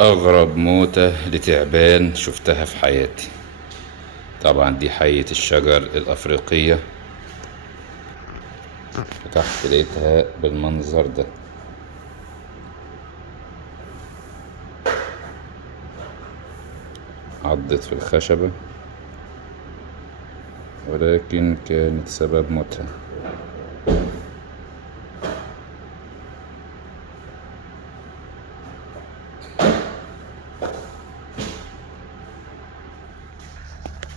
أغرب موتة لتعبان شفتها في حياتي. طبعا دي حية الشجر الأفريقية، فتحت لقيتها بالمنظر ده. عضت في الخشبة، ولكن كانت سبب موتها.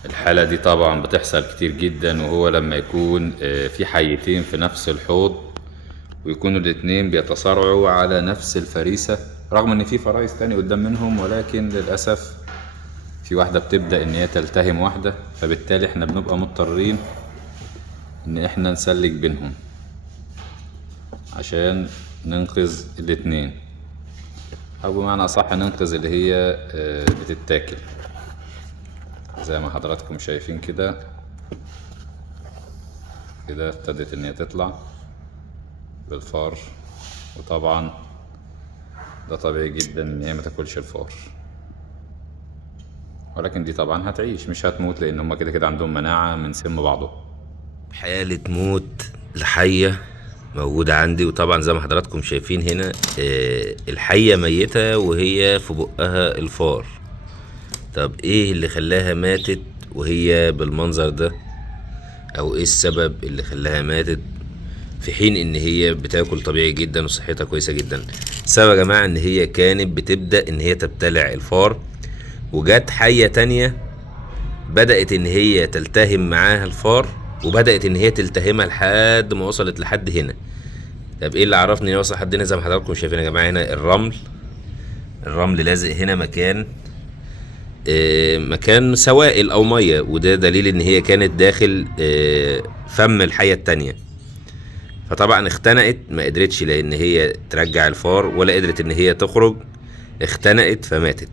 الحالة دي طبعا بتحصل كتير جدا، وهو لما يكون في حيتين في نفس الحوض، ويكونوا الاتنين بيتصارعوا على نفس الفريسة، رغم ان في فرايس تاني قدام منهم، ولكن للأسف في واحدة بتبدأ ان هي تلتهم واحدة، فبالتالي احنا بنبقى مضطرين ان احنا نسلك بينهم عشان ننقذ الاتنين، او بمعنى اصح ننقذ اللي هي بتتاكل. زي ما حضراتكم شايفين كده ابتدت ان هي تطلع بالفار، وطبعا ده طبيعي جدا ان هي ما تاكلش الفار، ولكن دي طبعا هتعيش مش هتموت، لان هما كده كده عندهم مناعة من سم بعضهم. حالة موت لحية موجودة عندي، وطبعا زي ما حضراتكم شايفين هنا الحية ميتة وهي في بقها الفار. طب ايه اللي خلاها ماتت وهي بالمنظر ده، او ايه السبب اللي خلاها ماتت في حين ان هي بتاكل طبيعي جدا وصحتها كويسة جدا؟ السبب يا جماعة ان هي كانت بتبدأ ان هي تبتلع الفار، وجات حية تانية بدأت ان هي تلتهم معاها الفار، وبدأت ان هي تلتهمها لحد ما وصلت لحد هنا. طب ايه اللي عرفني ان وصل لحد هنا؟ زي ما حضراتكم شايفين يا جماعة هنا الرمل لازق هنا مكان مكان سوائل او مية، وده دليل ان هي كانت داخل فم الحية التانية. فطبعا اختنقت، ما قدرتش لان هي ترجع الفار ولا قدرت ان هي تخرج، اختنقت فماتت.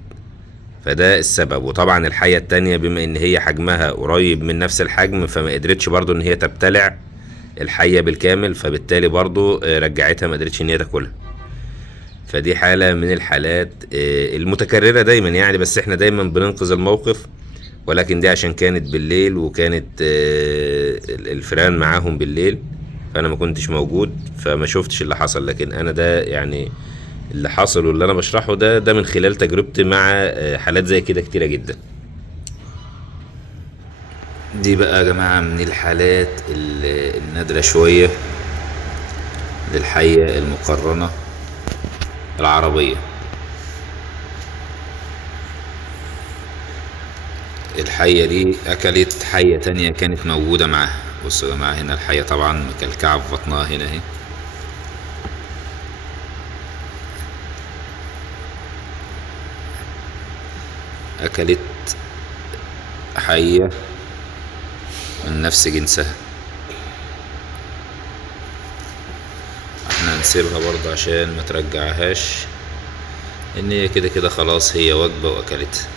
فده السبب. وطبعا الحية التانية بما ان هي حجمها قريب من نفس الحجم، فما قدرتش برضو ان هي تبتلع الحية بالكامل، فبالتالي برضو رجعتها، ما قدرتش ان هي تاكلها. فدي حالة من الحالات المتكررة دايما يعني، بس احنا دايما بننقذ الموقف، ولكن دي عشان كانت بالليل، وكانت الفئران معاهم بالليل، فانا ما كنتش موجود فما شفتش اللي حصل. لكن انا ده يعني اللي حصل واللي انا بشرحه ده من خلال تجربتي مع حالات زي كده كتيرة جدا. دي بقى يا جماعة من الحالات النادرة شوية للحية المقرنة العربية. الحية دي أكلت حية تانية كانت موجودة معاها. بصوا يا جماعة هنا الحية طبعا مكلكعة في بطنها هنا اهي، أكلت حية من نفس جنسها. احنا هنسيبها برضه عشان ما ترجعهاش، ان هي كده كده خلاص هي وجبة واكلتها.